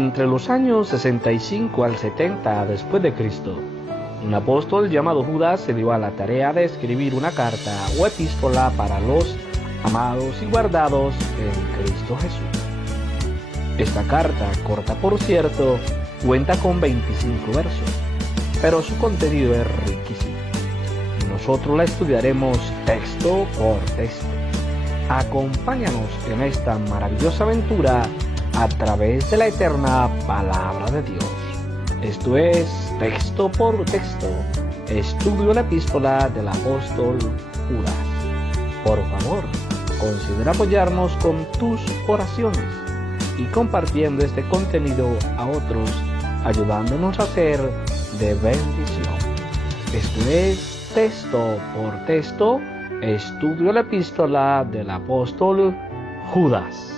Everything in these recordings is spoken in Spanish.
Entre los años 65 al 70 después de Cristo, un apóstol llamado Judas se dio a la tarea de escribir una carta o epístola para los amados y guardados en Cristo Jesús. Esta carta, corta por cierto, cuenta con 25 versos, pero su contenido es riquísimo. Nosotros la estudiaremos texto por texto. Acompáñanos en esta maravillosa aventura a través de la eterna palabra de Dios. Esto es texto por texto, estudio la epístola del apóstol Judas. Por favor, considera apoyarnos con tus oraciones y compartiendo este contenido a otros, ayudándonos a ser de bendición. Esto es texto por texto, estudio la epístola del apóstol Judas.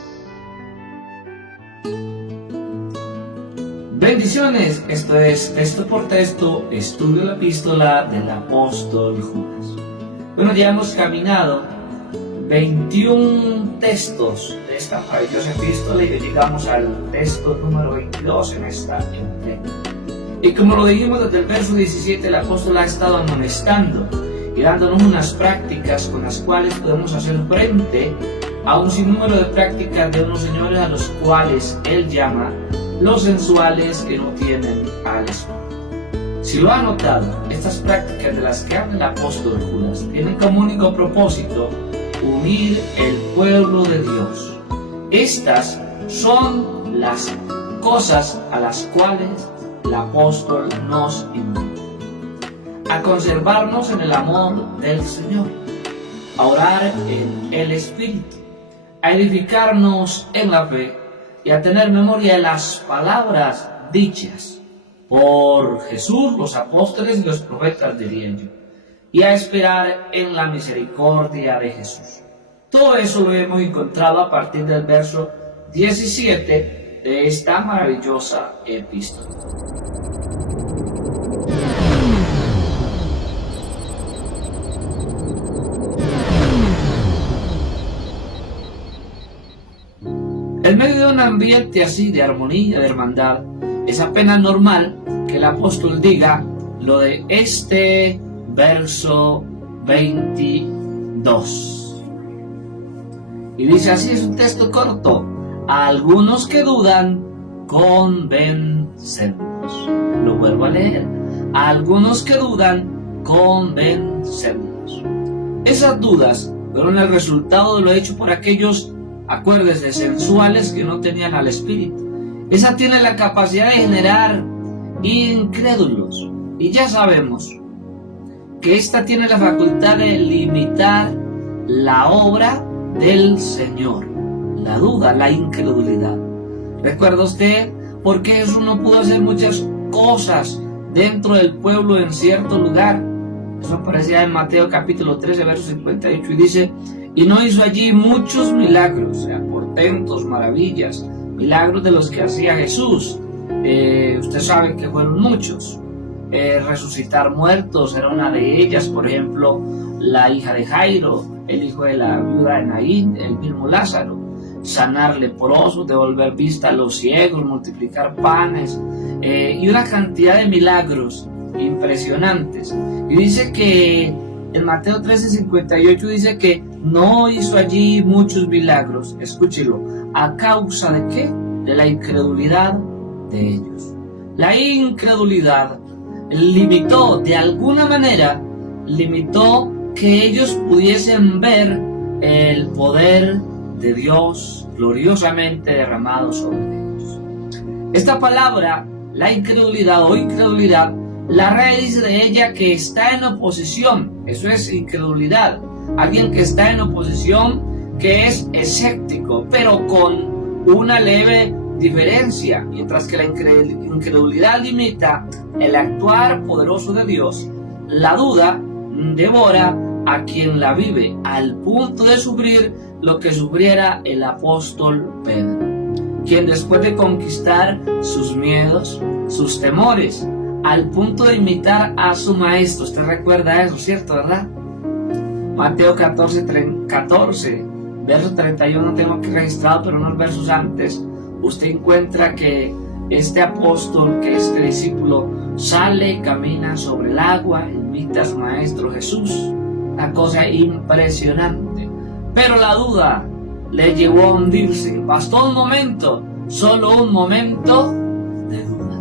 Bendiciones, esto es texto por texto, estudio la epístola del apóstol Judas. Bueno, ya hemos caminado 21 textos de esta maravillosa epístola y ya llegamos al texto número 22 en esta entrega. Y como lo dijimos desde el verso 17, el apóstol ha estado amonestando y dándonos unas prácticas con las cuales podemos hacer frente a un sinnúmero de prácticas de unos señores a los cuales él llama los sensuales que no tienen al Espíritu. Si lo ha notado, estas prácticas de las que habla el apóstol Judas tienen como único propósito unir el pueblo de Dios. Estas son las cosas a las cuales el apóstol nos invita: a conservarnos en el amor del Señor, a orar en el Espíritu, a edificarnos en la fe y a tener memoria de las palabras dichas por Jesús, los apóstoles y los profetas, diría yo, y a esperar en la misericordia de Jesús. Todo eso lo hemos encontrado a partir del verso 17 de esta maravillosa epístola. En medio de un ambiente así de armonía, de hermandad, es apenas normal que el apóstol diga lo de este verso 22. Y dice así, es un texto corto: a algunos que dudan, convéncelos. Lo vuelvo a leer: a algunos que dudan, convéncelos. Esas dudas fueron el resultado de lo hecho por aquellos, acuérdese, sensuales que no tenían al Espíritu. Esa tiene la capacidad de generar incrédulos. Y ya sabemos que esta tiene la facultad de limitar la obra del Señor. La duda, la incredulidad. ¿Recuerda usted por qué Jesús no pudo hacer muchas cosas dentro del pueblo en cierto lugar? Eso aparecía en Mateo capítulo 13, verso 58, y dice: y no hizo allí muchos milagros, o sea, portentos, maravillas, milagros de los que hacía Jesús. Usted sabe que fueron muchos. Resucitar muertos era una de ellas, por ejemplo, la hija de Jairo, el hijo de la viuda de Naín, el mismo Lázaro. Sanar leprosos, devolver vista a los ciegos, multiplicar panes, y una cantidad de milagros impresionantes. Y dice que en Mateo 13:58 dice que no hizo allí muchos milagros, escúchelo, ¿a causa de qué? De la incredulidad de ellos. La incredulidad limitó, de alguna manera, limitó que ellos pudiesen ver el poder de Dios gloriosamente derramado sobre ellos. Esta palabra, la incredulidad o incredulidad, la raíz de ella que está en oposición, eso es incredulidad. Alguien que está en oposición, que es escéptico, pero con una leve diferencia. Mientras que la incredulidad limita el actuar poderoso de Dios, la duda devora a quien la vive, al punto de sufrir lo que sufriera el apóstol Pedro, quien después de conquistar sus miedos, sus temores, al punto de imitar a su maestro. Usted recuerda eso, ¿cierto, verdad? Mateo 14, verso 31, no tengo aquí registrado, pero unos versos antes, usted encuentra que este apóstol, que este discípulo, sale, camina sobre el agua, imita a su maestro Jesús. Una cosa impresionante. Pero la duda le llevó a hundirse. Bastó un momento, solo un momento de duda.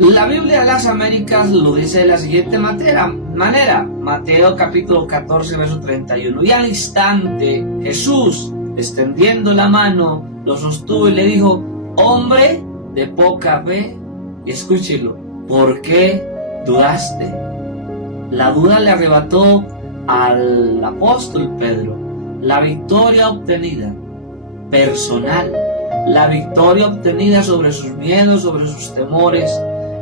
La Biblia de las Américas lo dice de la siguiente manera. Mateo capítulo 14, verso 31. Y al instante Jesús, extendiendo la mano, lo sostuvo y le dijo: hombre de poca fe, y escúchelo, ¿por qué dudaste? La duda le arrebató al apóstol Pedro la victoria obtenida personal, la victoria obtenida sobre sus miedos, sobre sus temores.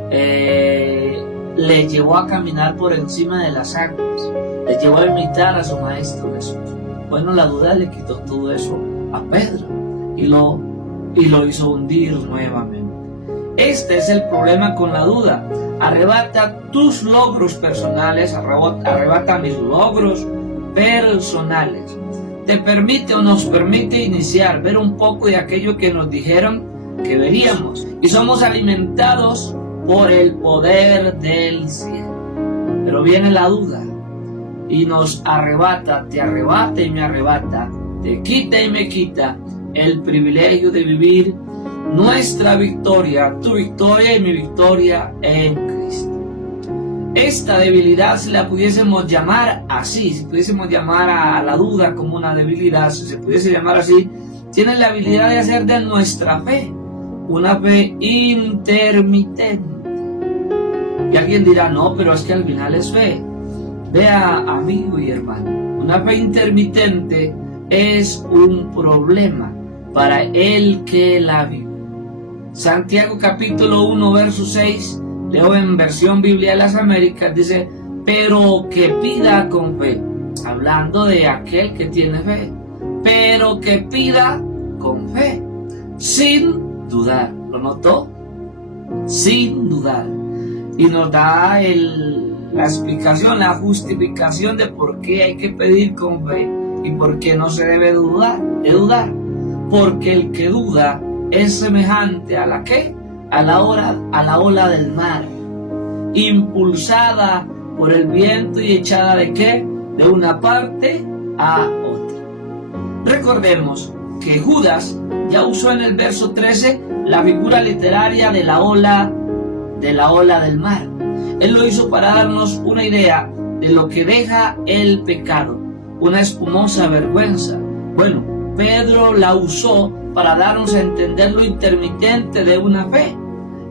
Le llevó a caminar por encima de las aguas, le llevó a imitar a su maestro Jesús. Bueno, la duda le quitó todo eso a Pedro y lo hizo hundir nuevamente. Este es el problema con la duda. Arrebata tus logros personales, arrebata mis logros personales. Te permite o nos permite iniciar, ver un poco de aquello que nos dijeron que veríamos, y somos alimentados por el poder del cielo. Pero viene la duda y nos arrebata, te arrebata y me arrebata, te quita y me quita el privilegio de vivir nuestra victoria, tu victoria y mi victoria en Cristo. Esta debilidad, si la pudiésemos llamar así, si pudiésemos llamar a la duda como una debilidad, si se pudiese llamar así, tiene la habilidad de hacer de nuestra fe una fe intermitente. Y alguien dirá: no, pero es que al final es fe. Vea, amigo y hermano, una fe intermitente es un problema para el que la vive. Santiago capítulo 1, verso 6, leo en versión Biblia de las Américas, dice: pero que pida con fe, hablando de aquel que tiene fe, pero que pida con fe, sin dudar. ¿Lo notó? Sin dudar. Y nos da la explicación, la justificación de por qué hay que pedir con fe y por qué no se debe dudar. Porque el que duda es semejante a la ¿qué? A la ola del mar, impulsada por el viento y echada ¿de qué? De una parte a otra. Recordemos que Judas ya usó en el verso 13 la figura literaria de la ola del mar. Él lo hizo para darnos una idea de lo que deja el pecado, una espumosa vergüenza. Bueno, Pedro la usó para darnos a entender lo intermitente de una fe.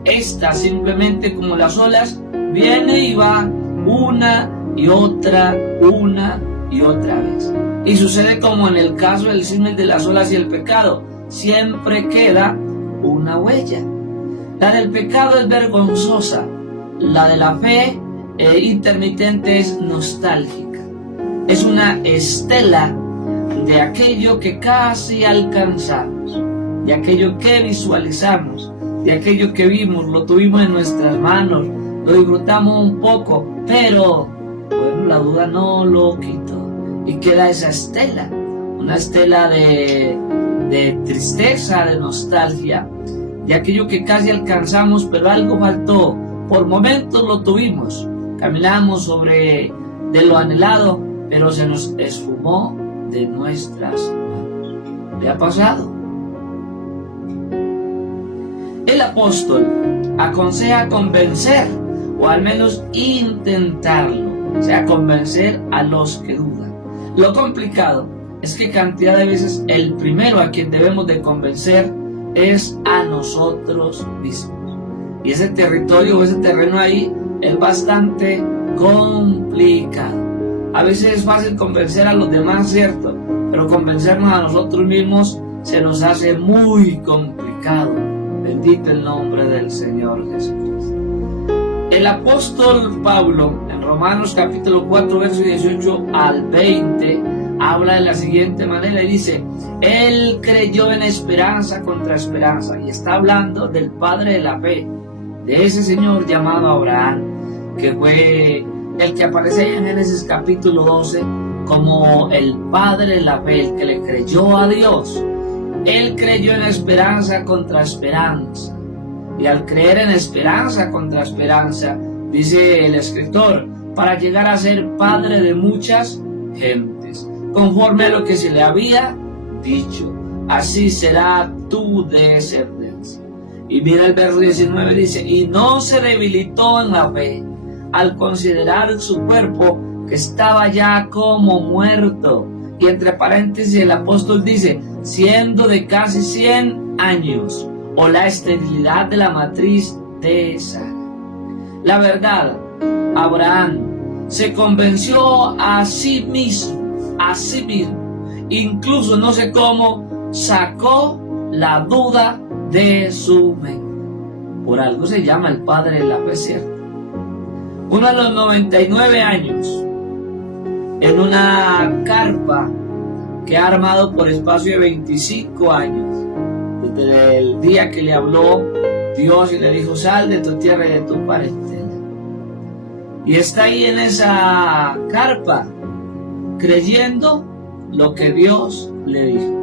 Esta, simplemente como las olas, viene y va una y otra vez. Y sucede como en el caso del símil de las olas y el pecado, siempre queda una huella. La del pecado es vergonzosa, la de la fe intermitente es nostálgica. Es una estela de aquello que casi alcanzamos, de aquello que visualizamos, de aquello que vimos, lo tuvimos en nuestras manos, lo disfrutamos un poco, pero bueno, la duda no lo quitó y queda esa estela, una estela de tristeza, de nostalgia, de aquello que casi alcanzamos, pero algo faltó. Por momentos lo tuvimos, caminamos sobre de lo anhelado, pero se nos esfumó de nuestras manos. ¿Le ha pasado? El apóstol aconseja convencer, o al menos intentarlo, o sea, convencer a los que dudan. Lo complicado es que cantidad de veces el primero a quien debemos de convencer es a nosotros mismos. Y ese territorio o ese terreno ahí es bastante complicado. A veces es fácil convencer a los demás, ¿cierto? Pero convencernos a nosotros mismos se nos hace muy complicado. Bendito el nombre del Señor Jesucristo. El apóstol Pablo, en Romanos capítulo 4, versos 18 al 20, habla de la siguiente manera y dice: Él creyó en esperanza contra esperanza. Y está hablando del padre de la fe, de ese señor llamado Abraham, que fue el que aparece en Génesis capítulo 12, como el padre de la fe, el que le creyó a Dios. Él creyó en esperanza contra esperanza. Y al creer en esperanza contra esperanza, dice el escritor, para llegar a ser padre de muchas gentes, conforme a lo que se le había dicho, así será tu descendencia. Y mira el verso 19, dice, y no se debilitó en la fe al considerar su cuerpo que estaba ya como muerto. Y entre paréntesis el apóstol dice, siendo de casi 100 años, o la esterilidad de la matriz de Sara. La verdad, Abraham se convenció a sí mismo, incluso no sé cómo, sacó la duda de su mente. Por algo se llama el padre de la fe, ¿cierto? Uno de los 99 años, en una carpa que ha armado por espacio de 25 años, desde el día que le habló Dios y le dijo, sal de tu tierra y de tu parentela. Y está ahí en esa carpa, creyendo lo que Dios le dijo.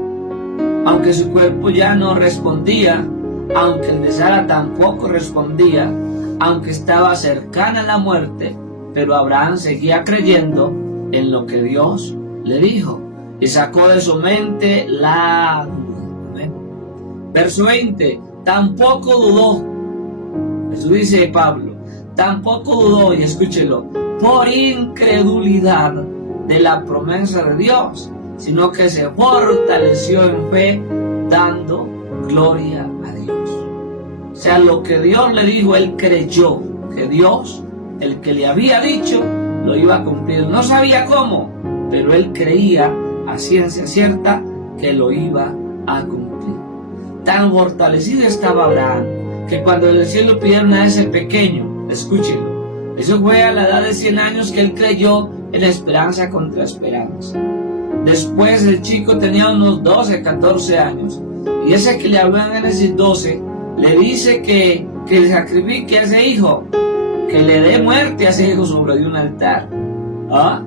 Aunque su cuerpo ya no respondía, aunque el de Sara tampoco respondía, aunque estaba cercana a la muerte, pero Abraham seguía creyendo en lo que Dios le dijo y sacó de su mente la duda. Verso 20, tampoco dudó. Eso dice Pablo, tampoco dudó, y escúchelo, por incredulidad de la promesa de Dios, sino que se fortaleció en fe, dando gloria a Dios. O sea, lo que Dios le dijo, él creyó que Dios, el que le había dicho, lo iba a cumplir. No sabía cómo, pero él creía a ciencia cierta que lo iba a cumplir. Tan fortalecido estaba Abraham, que cuando del cielo pidieron a ese pequeño, escúchenlo, eso fue a la edad de 100 años que él creyó en esperanza contra esperanza. Después el chico tenía unos 12, 14 años, y ese que le habló en Génesis 12, le dice que le sacrifique a ese hijo, que le dé muerte a ese hijo sobre un altar. ¿Ah?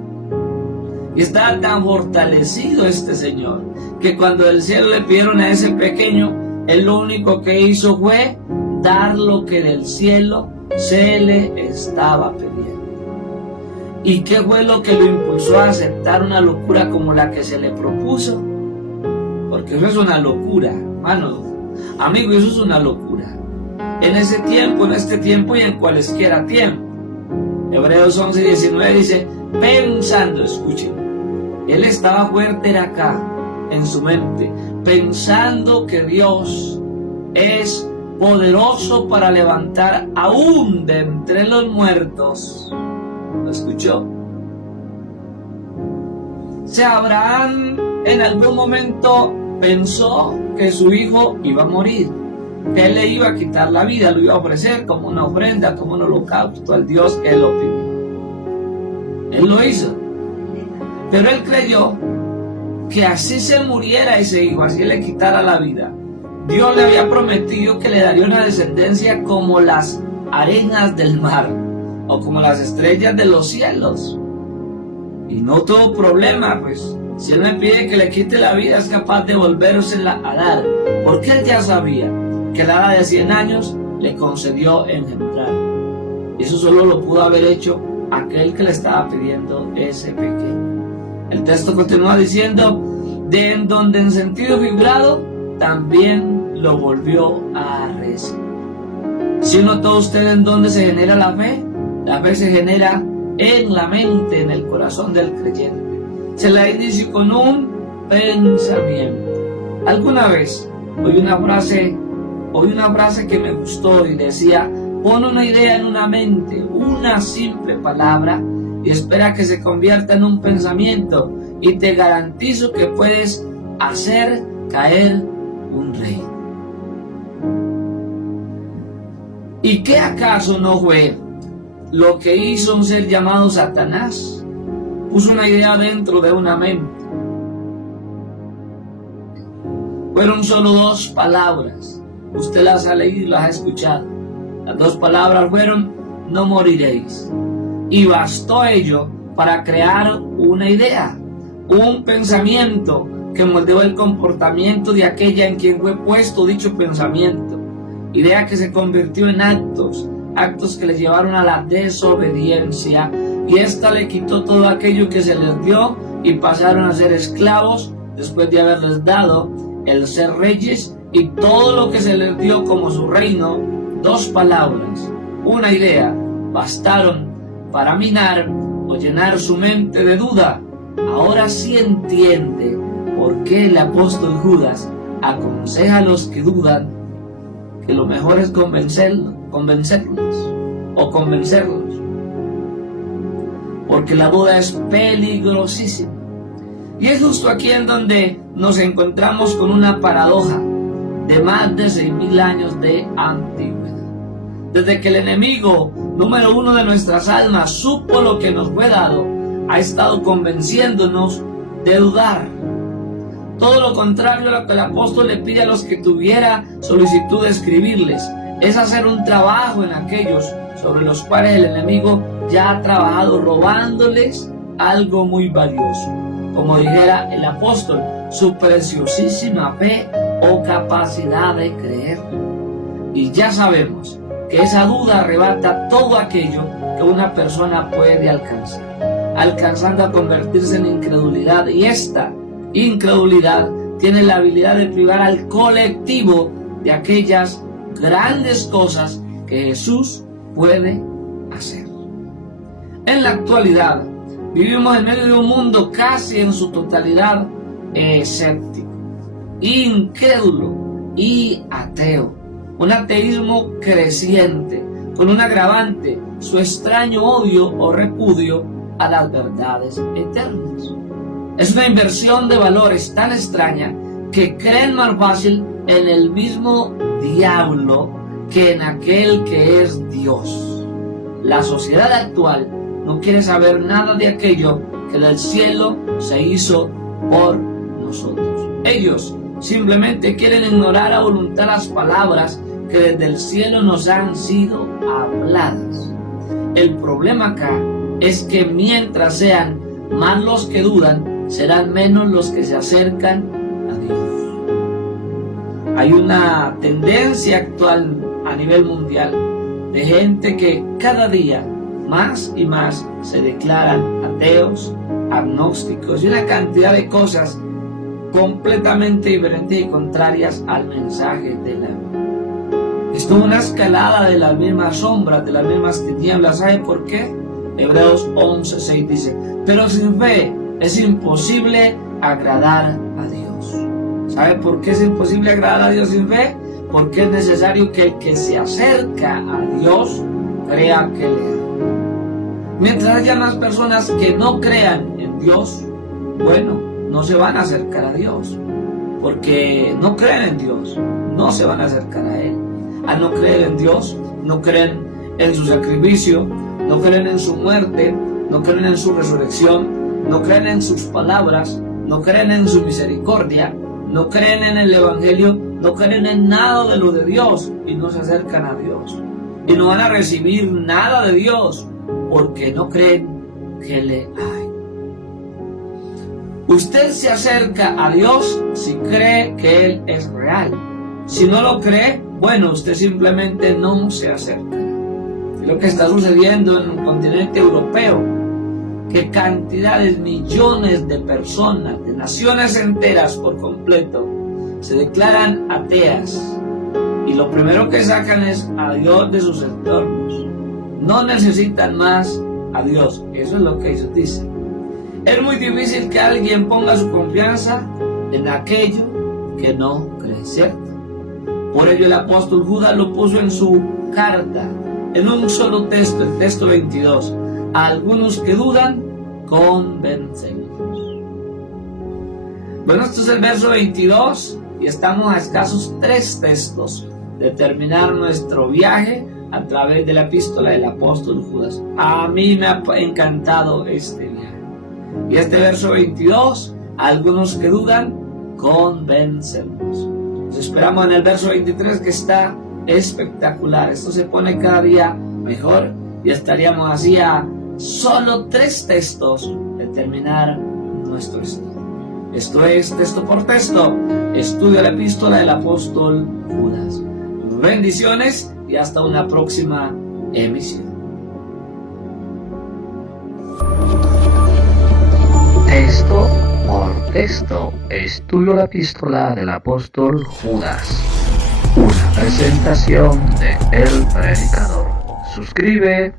Y estaba tan fortalecido este señor, que cuando del cielo le pidieron a ese pequeño, él lo único que hizo fue dar lo que del cielo se le estaba pidiendo. ¿Y qué fue lo que lo impulsó a aceptar una locura como la que se le propuso? Porque eso es una locura, hermano, amigo, eso es una locura. En ese tiempo, en este tiempo y en cualesquiera tiempo. Hebreos 11:19 dice, pensando, escuchen, él estaba fuerte era acá, en su mente, pensando que Dios es poderoso para levantar aún de entre los muertos. ¿Lo escuchó? O sea, Abraham en algún momento pensó que su hijo iba a morir, que él le iba a quitar la vida, lo iba a ofrecer como una ofrenda, como un holocausto al Dios que él lo pidió. Él lo hizo, pero él creyó que así se muriera ese hijo, así le quitara la vida, Dios le había prometido que le daría una descendencia como las arenas del mar o como las estrellas de los cielos. Y no tuvo problema, pues si él me pide que le quite la vida, es capaz de volvérsela a dar, porque él ya sabía que a la edad de 100 años le concedió engendrar. Y eso solo lo pudo haber hecho aquel que le estaba pidiendo ese pequeño. El texto continúa diciendo, de en donde en sentido figurado también lo volvió a recibir. ¿Sí notó usted en dónde se genera la fe? La fe se genera en la mente, en el corazón del creyente. Se la inicia con un pensamiento. Alguna vez oí una frase que me gustó y decía, pon una idea en una mente, una simple palabra, y espera que se convierta en un pensamiento, y te garantizo que puedes hacer caer un rey. ¿Y qué acaso no fue lo que hizo un ser llamado Satanás? Puso una idea dentro de una mente. Fueron solo 2 palabras. Usted las ha leído y las ha escuchado. Las 2 palabras fueron, no moriréis. Y bastó ello para crear una idea. un pensamiento que moldeó el comportamiento de aquella en quien fue puesto dicho pensamiento, idea que se convirtió en actos que le llevaron a la desobediencia, y ésta le quitó todo aquello que se les dio y pasaron a ser esclavos después de haberles dado el ser reyes y todo lo que se les dio como su reino. Dos palabras, una idea, bastaron para minar o llenar su mente de duda. Ahora sí entiende por qué el apóstol Judas aconseja a los que dudan que lo mejor es convencerlos. Porque la duda es peligrosísima. Y es justo aquí en donde nos encontramos con una paradoja de más de 6.000 años de antigüedad. Desde que el enemigo número uno de nuestras almas supo lo que nos fue dado, ha estado convenciéndonos de dudar. Todo lo contrario a lo que el apóstol le pide a los que tuviera solicitud de escribirles, es hacer un trabajo en aquellos sobre los cuales el enemigo ya ha trabajado, robándoles algo muy valioso. Como dijera el apóstol, su preciosísima fe o capacidad de creer. Y ya sabemos que esa duda arrebata todo aquello que una persona puede alcanzar, alcanzando a convertirse en incredulidad, y esta incredulidad tiene la habilidad de privar al colectivo de aquellas grandes cosas que Jesús puede hacer. En la actualidad vivimos en medio de un mundo casi en su totalidad escéptico, incrédulo y ateo. Un ateísmo creciente, con un agravante, su extraño odio o repudio a las verdades eternas. Es una inversión de valores tan extraña que creen más fácil en el mismo diablo que en aquel que es Dios. La sociedad actual no quiere saber nada de aquello que del cielo se hizo por nosotros. Ellos simplemente quieren ignorar a voluntad las palabras que desde el cielo nos han sido habladas. El problema acá es que mientras sean más los que dudan, serán menos los que se acercan a Dios. Hay una tendencia actual a nivel mundial de gente que cada día más y más se declaran ateos, agnósticos y una cantidad de cosas completamente diferentes y contrarias al mensaje de la vida. Es como una escalada de las mismas sombras, de las mismas tinieblas. ¿Sabe por qué? Hebreos 11:6 dice: pero sin fe es imposible agradar a Dios. ¿Sabe por qué es imposible agradar a Dios sin fe? Porque es necesario que el que se acerca a Dios crea que le ama. Mientras haya más personas que no crean en Dios, bueno, no se van a acercar a Dios, porque no creen en Dios, no se van a acercar a Él. Al no creer en Dios, no creen en su sacrificio, no creen en su muerte, no creen en su resurrección, no creen en sus palabras, no creen en su misericordia, no creen en el Evangelio, no creen en nada de lo de Dios y no se acercan a Dios. Y no van a recibir nada de Dios porque no creen que le hay. Usted se acerca a Dios si cree que Él es real. Si no lo cree, bueno, usted simplemente no se acerca. Y lo que está sucediendo en el continente europeo, que cantidades, millones de personas, de naciones enteras por completo, se declaran ateas. Y lo primero que sacan es a Dios de sus entornos. No necesitan más a Dios. Eso es lo que ellos dicen. Es muy difícil que alguien ponga su confianza en aquello que no cree, ¿cierto? Por ello el apóstol Judas lo puso en su carta, en un solo texto, el texto 22. A algunos que dudan, convéncelos. Bueno, esto es el verso 22 y estamos a escasos 3 textos de terminar nuestro viaje a través de la epístola del apóstol Judas. A mí me ha encantado este viaje. Y este verso 22, a algunos que dudan, convéncelos. Nos esperamos en el verso 23, que está espectacular. Esto se pone cada día mejor y estaríamos así a solo 3 textos de terminar nuestro Señor. Esto es Texto por Texto, estudio la epístola del apóstol Judas. Bendiciones y hasta una próxima emisión. Texto por Texto, estudio la epístola del apóstol Judas. Una presentación de El Predicador. Suscribe,